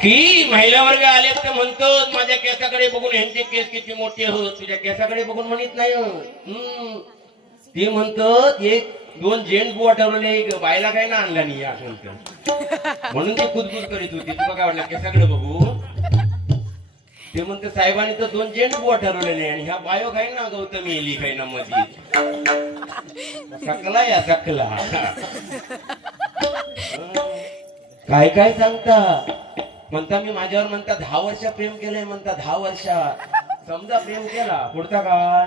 की महिला वर्ग आले तर म्हणतो माझ्या केसाकडे बघून ह्यांचे केस किती मोठे होत, तुझ्या केसाकडे बघून म्हणत नाही. ते म्हणत एक दोन जेंट्स बुवा ठरवले बायला काय ना आणला नाही असं म्हणत, म्हणून ते कुदकुद करीत होती. तुला काय वाटलं केसाकडे बघू? ते म्हणते साहेबांनी तर दोन जेंट्स बुवा ठरवलेले आणि ह्या बायो काय ना गौतमी येली काय ना मध्ये सकला या सकला. काय काय सांगता म्हणता मी माझ्यावर म्हणता 10 वर्ष प्रेम केलंय म्हणता 10 वर्ष. समजा प्रेम केला पुढचा काय?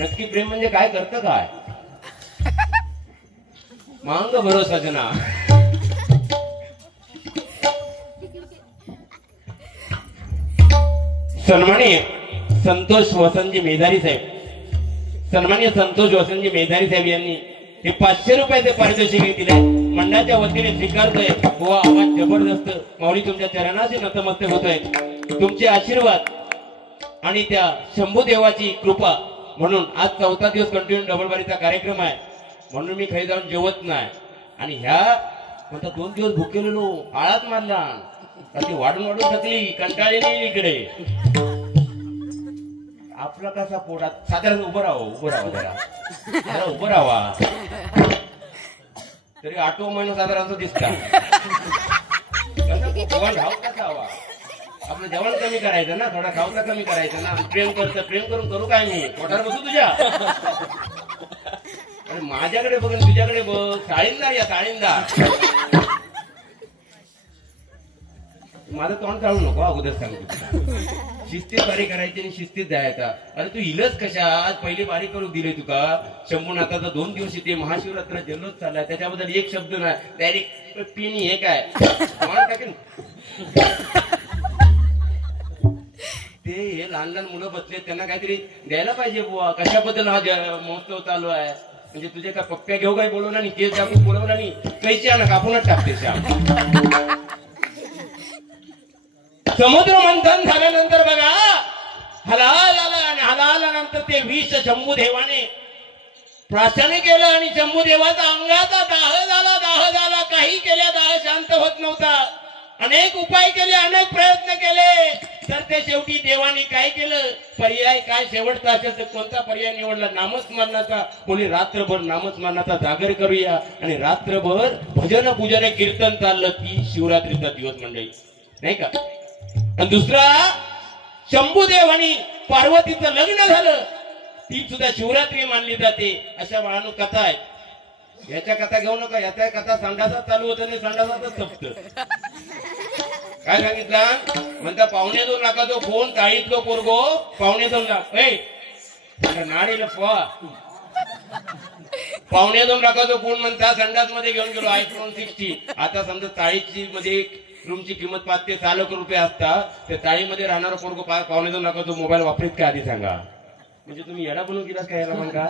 नक्की प्रेम म्हणजे काय करतं काय? मांग भरोसा जना. सन्माननीय संतोष वसंतजी मेधारी साहेब, सन्माननीय संतोष वसंतजी मेधारी साहेब यांनी हे 500 रुपयाचे पारितोषिक दिले. मंडळाच्या वतीने स्वीकारतोय. व आवाज जबरदस्त. माऊली तुमच्या चरणाशी नतमस्तक होतोय. तुमचे आशीर्वाद आणि त्या शंभू देवाची कृपा म्हणून आज 4था दिवस कंटिन्यू डबलबारीचा कार्यक्रम आहे. म्हणून मी खाली जाऊन जेवत नाही. आणि ह्या म्हणता 2 दिवस भुकेलेलो आळात मारला. ती वाढून वाढून थकली, कंटाळली नाही इकडे. आपला कसा पोटात साधारण उभं राहावं जरा उभं राहावा. तरी 8 महिना साधारण दिसता. भाव कसा हवा? आपलं जेवण कमी करायचं ना, थोडा खावचा कमी करायचा ना. प्रेम करतं, प्रेम करून करू काय मी? पोटावर बसू तुझ्या? आणि माझ्याकडे बघ तुझ्याकडे बघ. साळींदा या साळींदा. माझं तोंड चालू नको अगोदर सांगतो. शिस्तीत बारी करायची आणि शिस्तीत जायचा. अरे तू इलच कशा? आज पहिली बारी करू दिले तुका. शंभूनाथाचा 2 दिवस इथे महाशिवरात्र जल्लोष चाललाय. त्याच्याबद्दल एक शब्द नाही. डायरेक्ट पिणी हे काय टाकेन. ते हे लहान लहान मुलं बसले त्यांना काहीतरी द्यायला पाहिजे बुवा. कशाबद्दल हा महोत्सव चालू आहे? म्हणजे तुझे काय पप्प्या घेऊ काय बोलवला नाही, केस दाखवून बोलवला नाही, कैची आणा कापूनच टाकते. समुद्र मंथन झाल्यानंतर बघा हलाल आला आणि हलाल नंतर ते विष शंभू देवाने प्राशने केलं आणि शंभू देवाचा अंगाचा दाह झाला. काही केल्या दाह शांत होत नव्हता. अनेक उपाय केले, अनेक प्रयत्न केले, तर ते शेवटी देवाने काय केलं? पर्याय काय शेवटचा असेल तर कोणता पर्याय निवडला? नामस्मरणाचा. कोणी रात्रभर नामस्मरणाचा जागर करूया आणि रात्रभर भजन पूजन कीर्तन चाललं. ती शिवरात्रीचा दिवस मंडळी नाही का? आणि दुसरा शंभूदेव आणि पार्वतीचं लग्न झालं. ती सुद्धा शिवरात्री मानली जाते. अशा बाळांनो कथा आहे. याच्या कथा घेऊ नका. याच्या कथा संडासात चालू होत आणि संडासातच संपत. काय सांगितलं म्हणता? 2.25 लाखाचा फोन ताळीतलो पोरगो 2.25 लाख नाडीला 2.25 लाखाचा फोन म्हणता संडास मध्ये घेऊन गेलो iPhone 16. आता समजा ताळीची मध्ये रूमची किंमत 5 ते 6 लाख रुपये असतात. त्या ताळीमध्ये राहणारा पोरगो 2.25 लाखाचा मोबाईल वापरीत काय आधी सांगा. म्हणजे तुम्ही येडा बनवून गेलास काय याला म्हणता?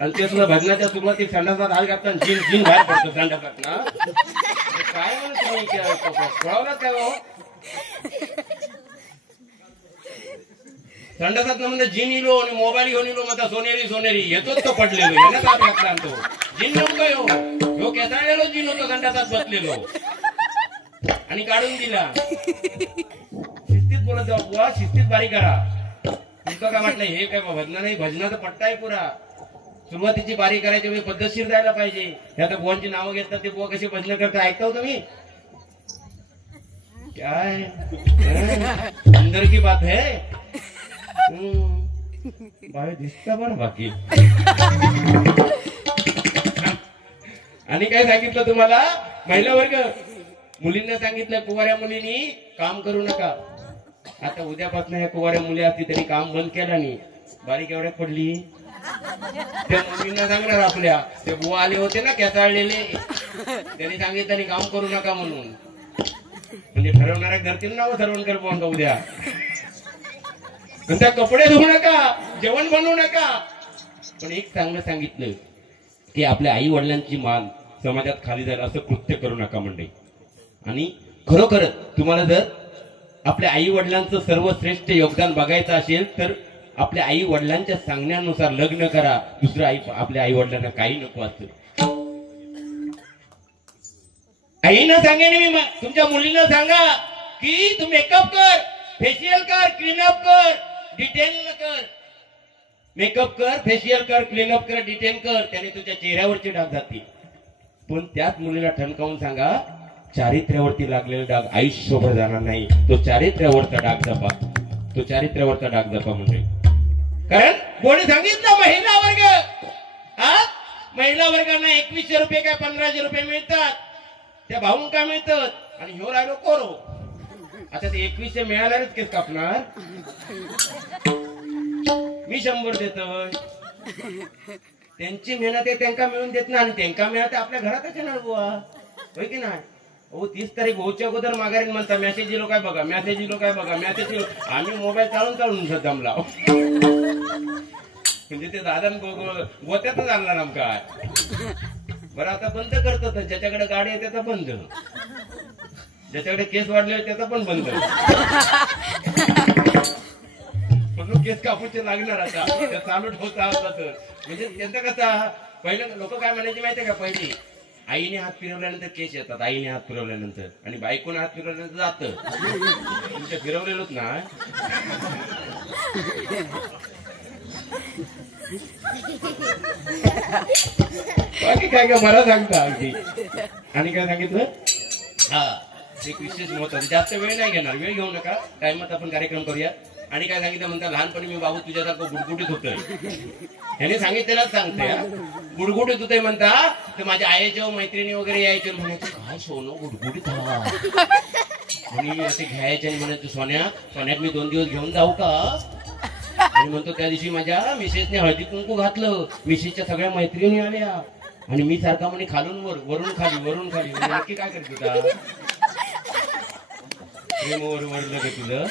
आणि ते सुद्धा भजनाच्या सुरुवातीत संडासात हात घालतात. जिन बाहेर पडतो संडासात ना. काय म्हणून तुम्ही कळवला काय हो? संडासात ना म्हणजे जिन इलो आणि मोबाईल घेऊन इलो म्हणता सोनेरी येतोच तो पडलेलो आहे ना. का तो जिन नको काय हो? केसाळलेलो जिन होतो संडासात बसलेलो आणि काढून दिला. शिस्तीत बोलत जाऊ बुवा, शिस्तीत बारी करा. तुमचं काय म्हटलं हे काय भजना नाही? भजनाचा पट्टा आहे पुरा. सुरुवातीची बारी करायची म्हणजे पद्धतशीर जायला पाहिजे. ह्या तर बुवांची नावं घेतात ते बुवा कशी भजन करता ऐकता हो तुम्ही? काय अंदर की बात है. बाय दिसता बरं बाकी. आणि काय सांगितलं तुम्हाला? महिला वर्ग मुलींना सांगितलं कुवाऱ्या मुलींनी काम करू नका. आता उद्यापासून ह्या कुवाऱ्या मुली असती तरी काम बंद केलं नाही. बारीक एवढ्या पडली. त्या मुलींना सांगणार आपल्या ते बुवा आले होते ना केसाळलेले, त्यांनी सांगितलं काम करू नका म्हणून. म्हणजे ठरवणाऱ्या घरतील नाव ठरवून कर पण उद्या. त्या कपडे धुवू नका, जेवण बनवू नका. पण एक चांगलं सांगितलं की आपल्या आई वडिलांची मान समाजात खाली जाईल असं कृत्य करू नका मंडळी. आणि खरोखर तुम्हाला जर आपल्या आई वडिलांचं सर्वश्रेष्ठ योगदान बघायचं असेल तर आपल्या आई वडिलांच्या सांगण्यानुसार लग्न करा. दुसरं आपल्या आई वडिलांना काही नको असतं. आईनं सांगेन मी तुमच्या मुलीला सांगा की तू मेकअप कर, फेशियल कर, क्लीनअप कर, डिटेल कर. मेकअप कर, फेशियल कर, क्लीनअप कर, डिटेल कर, त्याने तुझ्या चेहऱ्यावरचे डाग जातील. पण त्याच मुलीला ठणकावून सांगा चारित्र्यावरती लागलेला डाग आयुष्यभर जाणार नाही. तो चारित्र्यावरचा डाग जपा, तो चारित्र्यावरचा डाग जपा म्हणजे. कारण कोणी सांगितलं महिला वर्ग, महिला वर्गांना 2100 रुपये काय 1500 रुपये मिळतात, त्या भाऊन काय मिळतात आणि ह्यो राहिलो कोरो. आता ते 2100 मिळाल्यावरच केस कापणार. मी 100 देतोय, त्यांची मेहनत आहे त्यांना मिळून देत ना, आणि त्यांना मिळत आपल्या घरातच येणार बुवा, होय की नाही. हो 30 तारीख होच्या अगोदर माघारी म्हणता मेसेज दिलो काय बघा, मेसेज दिलो काय बघा, मेसेज दिलो. आम्ही मोबाईल चालून जमला म्हणजे ते दादा गोत्यातच आणला काय. बरं आता बंद करतो, ज्याच्याकडे गाडी आहे त्याचा बंद, ज्याच्याकडे केस वाढले त्याचा पण बंद. म्हणून केस कापूचे लागणार आता चालू ठेवता तर. म्हणजे त्यांचा कसा पहिलं लोक काय म्हणायचे माहितीये का, पहिली आईने हात फिरवल्यानंतर केस येतात, आईने हात फिरवल्यानंतर, आणि बायकोने हात फिरवल्यानंतर जातं. तुमच्या फिरवलेलोच ना. बाकी काय काय मला सांगता अगदी. आणि काय सांगितलं, हा एक विशेष महत्वाचं, जास्त वेळ नाही घेणार, वेळ घेऊ नका, टाइमात आपण कार्यक्रम करूया. आणि काय सांगितलं म्हणता, लहानपणी मी बाबू तुझ्यासारखं गुडगुडीत होतोय. ह्याने सांगितलेलंच सांगते, गुडगुडीत होतोय म्हणता. तर माझ्या आईच्या मैत्रिणी वगैरे यायचे, म्हणायचे काय सोनं गुडगुडीत हवा, आणि असे घ्यायचे आणि म्हणायचं सोन्यात मी 2 दिवस घेऊन जाऊ का. आणि म्हणतो त्या दिवशी माझ्या मिसेसने हळदी कुंकू घातलं, मिसेसच्या सगळ्या मैत्रिणी आल्या, आणि मी सारखा म्हणे खालून वर, वरून खाली. नक्की काय करत होता, वरलं का तुझं.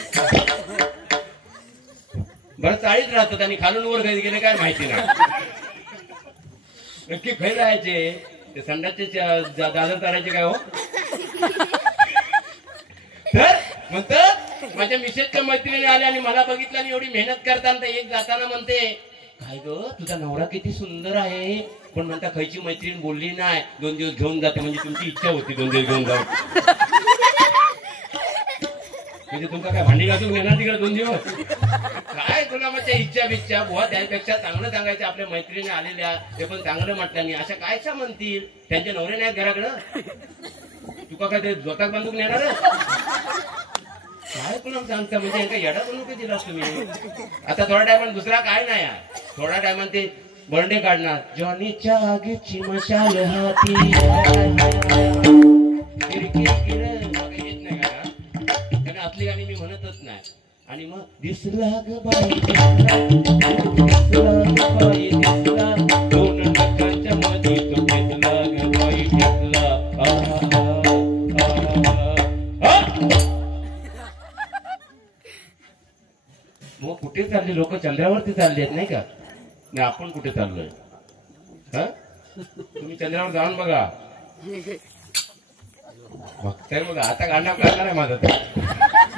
बरं चाळीत राहतात आणि खालून वर घरी गेले काय माहिती नाही. नक्की खै राहायचे ते संडासचे दादर चालायचे काय हो. तर म्हणत माझ्या मिसेसच्या मैत्रिणी आल्या आणि मला बघितलं आणि एवढी मेहनत करताना एक जाताना म्हणते, काय ग तुझा नवरा किती सुंदर आहे, पण म्हणता खयची मैत्रीण बोलली नाही 2 दिवस घेऊन जाते. म्हणजे तुमची इच्छा होती 2 दिवस घेऊन जाऊ, म्हणजे तुमका काय भांडी घासून घेणार तिकडे 2 दिवस. काय तुला माझ्या इच्छा बिच्छा बुवा, त्यापेक्षा चांगलं सांगायचं आपल्या मैत्रिणी आलेल्या, ते पण चांगलं म्हटलं नाही. अशा कायशा म्हणतील, त्यांचे नवरे नाहीत घराकडं, तुका काय ते जोताक बांधून नेणार काय तुला सांगता. म्हणजे यांना येडा बनवू का दिला तुम्ही. आता थोड्या टायमात दुसरा काय नाही, थोड्या टायमात ते बर्डे काढणार, जॉनीच्या आगीची मशाल हाती येत नाही का, कारण असली गाणी मी म्हणतच नाही. आणि मग दिसला ग बाई दिसला 2 नखांच्या मध्ये तो घेतला ग बाई घेतला. मग कुठे चालले लोक, चंद्रावरती चालले आहेत नाही का. नाही आपण कुठे चाललोय, तुम्ही चंद्रावर जाऊन बघा, बघताय बघा. आता कांडाप काढणार आहे माझा,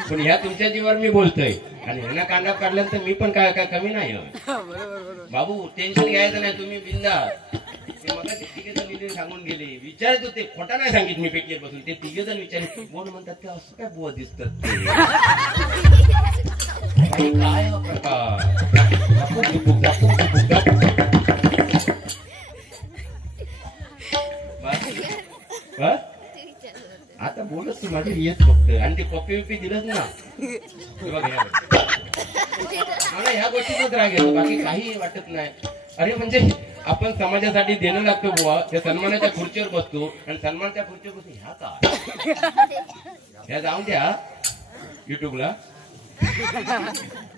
पण ह्या तुमच्या जीवावर मी बोलतोय, आणि ह्यांना कांडाप काढल्यानंतर मी पण काय कमी नाही बाबू. टेन्शन घ्यायचं नाही, तुम्ही बिंदास. ते मला तिघेजण सांगून गेले, विचारत होते, खोटा नाही सांगित मी पेटीवर बसून. ते तिघेजण विचारले, बोल म्हणतात ते असं काय बुवा दिसतात ते काय प्रकार. आता बोलत तू माझी येत फक्त, आणि ते कॉपी विपी दिलंच ना मला ह्या गोष्टीचाच राग येतो, बाकी काही वाटत नाही. अरे म्हणजे आपण समाजासाठी देणं लागतो बुवा, त्या सन्मानाच्या खुर्चीवर बसतो, आणि सन्मानाच्या खुर्चीवर बसतो ह्या का, ह्या जाऊन द्या युट्यूबला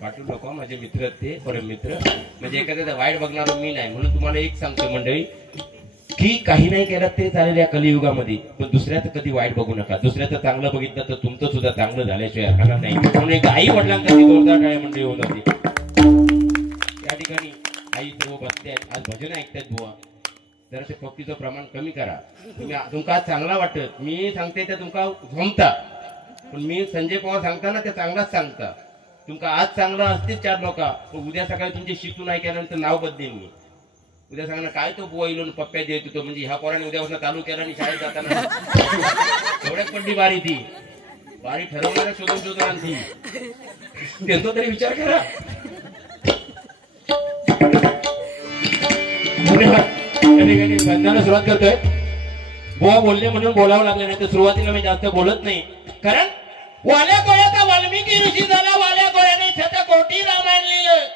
पाठवू नको. माझे मित्र ते परम मित्र, म्हणजे एखाद्याचा वाईट बघणार मी नाही. म्हणून तुम्हाला एक सांगतो मंडळी, की काही नाही केलं ते चालेल या कलियुगामध्ये, पण दुसऱ्याचं कधी वाईट बघू नका. दुसऱ्याचं चांगलं बघितलं तर तुमचं सुद्धा चांगलं झाल्याशिवाय राहणार नाही. म्हणून एक आई वडिलांसाठी जोरदार टाळ्या मंडळी होत होती. या ठिकाणी आई सर्व बसतात, आज भजन ऐकतात बुवा, जरा ते पक्तीचं प्रमाण कमी करा. तुमका आज चांगला वाटत, मी सांगते ते तुमका झोमता, पण मी संजय पवार सांगताना ते चांगलाच सांगता. तुमका आज चांगलं असतील 4 लोक, उद्या सकाळी तुमचे शिकून ऐकल्यानंतर नाव बदलेन मी. उद्या सांगणार काय तो बुवा इलून पप्प्या देत होतो, म्हणजे ह्या पोराने उद्यापासून चालू केला आणि शाळेत जाताना एवढ्याच पडली बारी ती बारी ठरवणाऱ्या शोधून आणती त्यांचा तरी विचार करा. बंधाला सुरुवात करतोय. बुवा बोलले म्हणून बोलावं लागलं, नाही तर सुरुवातीला मी जास्त बोलत नाही. कारण वाल्या कोळ्याचा वाल्मिकी ऋषी झाला, वाल्या कोळ्याने शतकोटी रामायण लिहिलं.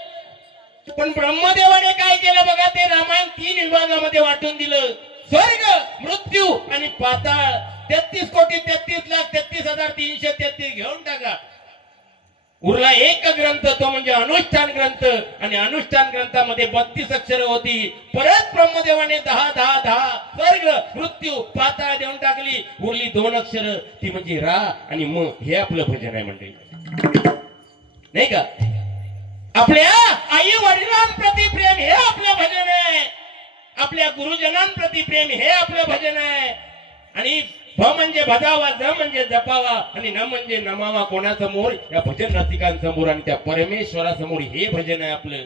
पण ब्रह्मदेवाने काय केलं बघा, ते रामायण 3 विभागामध्ये वाटून दिलं. स्वर्ग, मृत्यू आणि पाताळ. 33,33,33,333 घेऊन टाका. उरला एक ग्रंथ, तो म्हणजे अनुष्ठान ग्रंथ. आणि अनुष्ठान ग्रंथामध्ये 32 अक्षरं होती. परत ब्रह्मदेवाने 10 स्वर्ग, मृत्यू, पाताळ देऊन टाकली. उरली 2 अक्षरं, ती म्हणजे रा आणि म. हे आपलं भजन आहे मंडळी, नाही का? आपल्या आई वडिलांप्रती प्रेम हे आपलं भजन आहे. आपल्या गुरुजनांप्रती प्रेम हे आपलं भजन आहे. आणि भ म्हणजे भजावा, ज म्हणजे जपावा आणि न म्हणजे नमावा. कोणासमोर? या भजन रसिकांसमोर आणि त्या परमेश्वरासमोर. हे भजन आहे आपलं.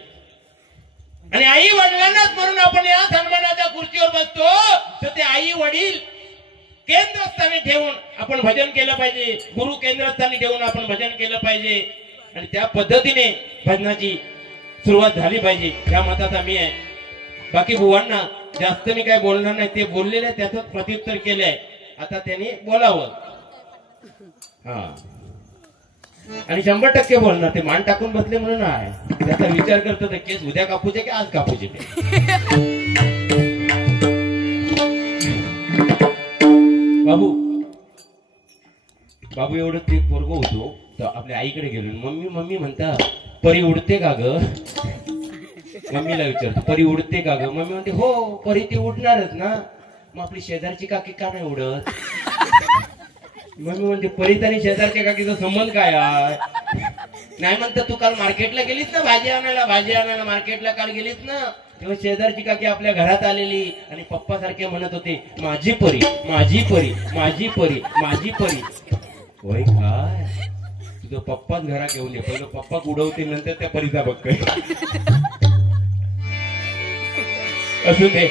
आणि आई वडिलांनाच म्हणून आपण या सन्मानाच्या खुर्चीवर बसतो, तर ते आई वडील केंद्रस्थानी ठेवून आपण भजन केलं पाहिजे. गुरु केंद्रस्थानी ठेवून आपण भजन केलं पाहिजे. आणि त्या पद्धतीने भजनाची सुरुवात झाली पाहिजे, या मताचा मी आहे. बाकी बुवांना जास्त मी काय बोलणार नाही, ते बोललेले त्याच प्रत्युत्तर केलंय. आता त्यांनी बोलावं. हा, आणि 100% बोलणार. ते मान टाकून बसले म्हणून आहे, त्याचा विचार करतो ते केस उद्या कापूचे की आज कापूचे ते. बाबू एवढं ते पोरगं होतो, तर आपल्या आईकडे गेलो. मम्मी म्हणता परी उडते का ग? मम्मीला विचारतो परी उडते का ग? मम्मी म्हणते हो परी ती उडणारच ना. मग आपली शेजारची काकी का नाही उडत? मम्मी म्हणते परी आणि शेजारच्या काकीचा संबंध काय आहे? नाही म्हणतं तू काल मार्केटला गेलीस ना भाजी आणायला मार्केटला काल गेलीस ना, तेव्हा शेजारची काकी आपल्या घरात आलेली आणि पप्पा सारखे म्हणत होते माझी परी माझी परी माझी परी माझी परी. होय काय? तुझं पप्पाच घरात घेऊन ये. पहिलं पप्पा उडवते, नंतर त्या परीचा बघ काय. असू दे.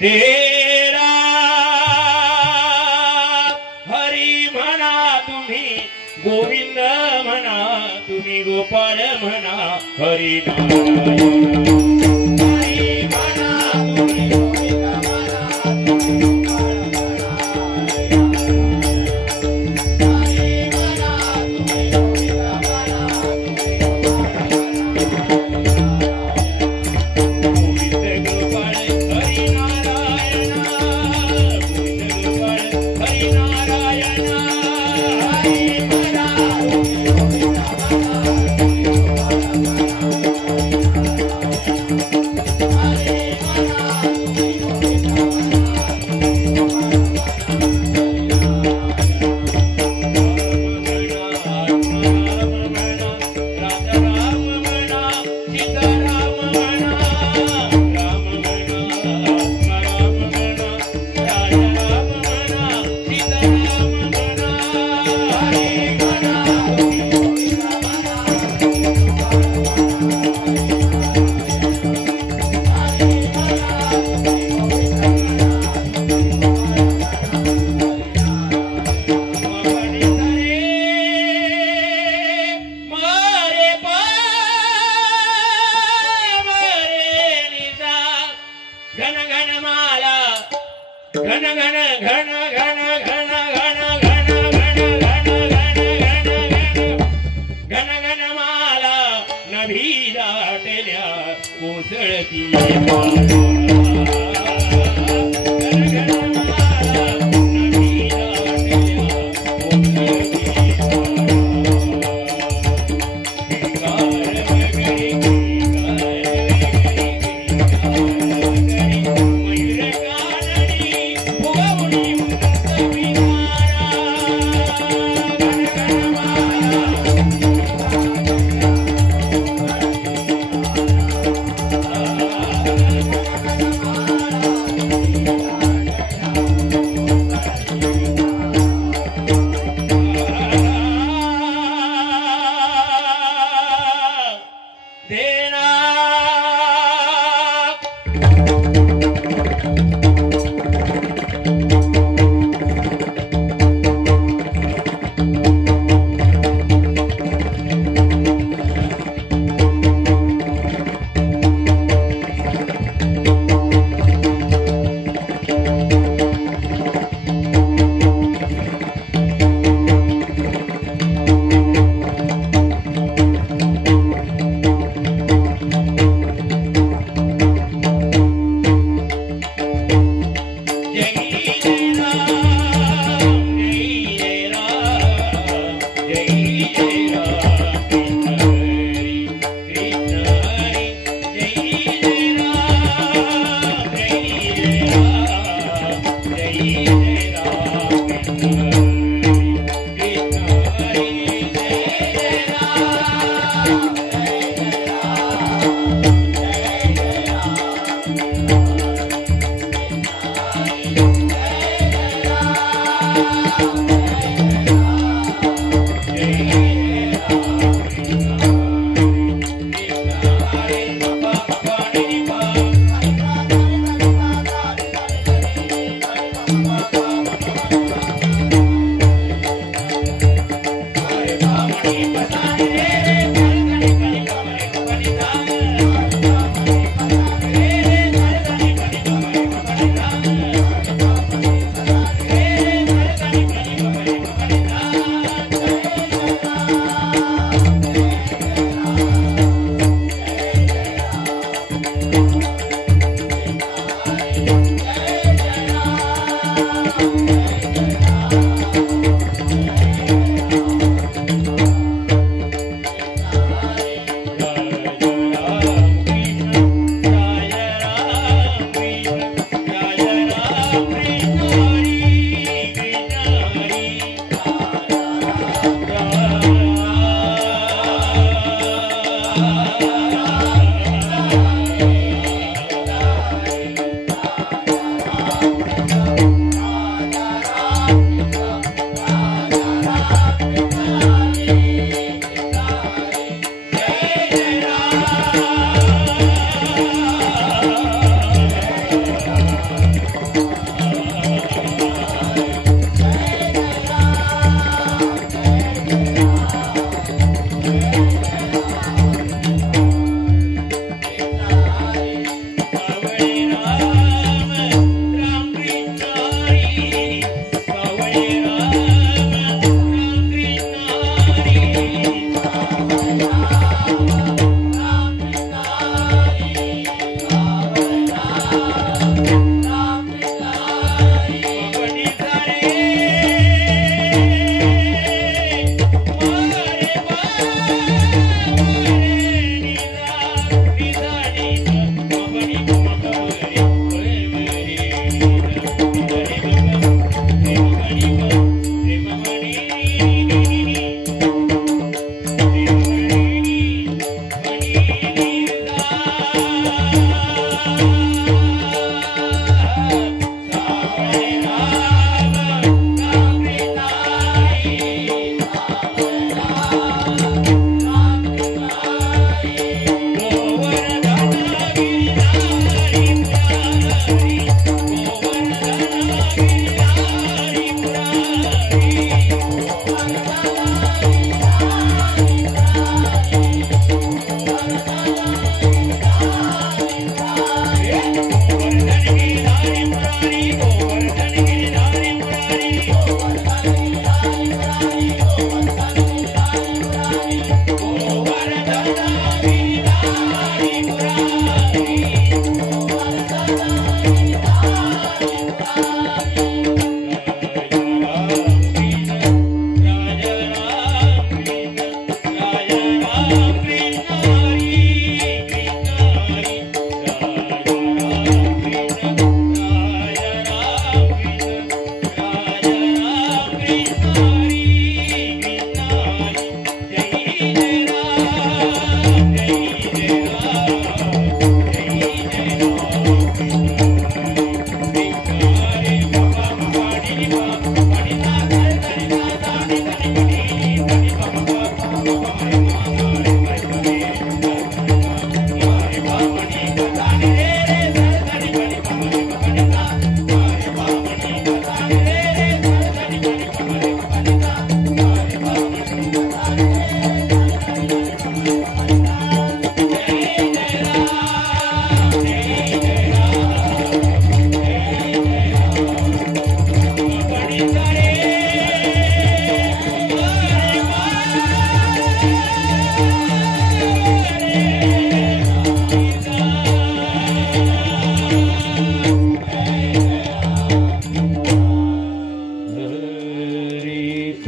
देरा हरी म्हणा तुम्ही, गोविंद म्हणा तुम्ही, गोपाळ म्हणा हरी नारायण. हरी म्हणा तुम्ही, गोविंद म्हणा तुम्ही, गोपाळ म्हणा हरी म्हणा तुम्ही, गोविंद म्हणा तुम्ही, गोविंद गोपाळ हरी नारायण. कोसळती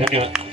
धन्यवाद.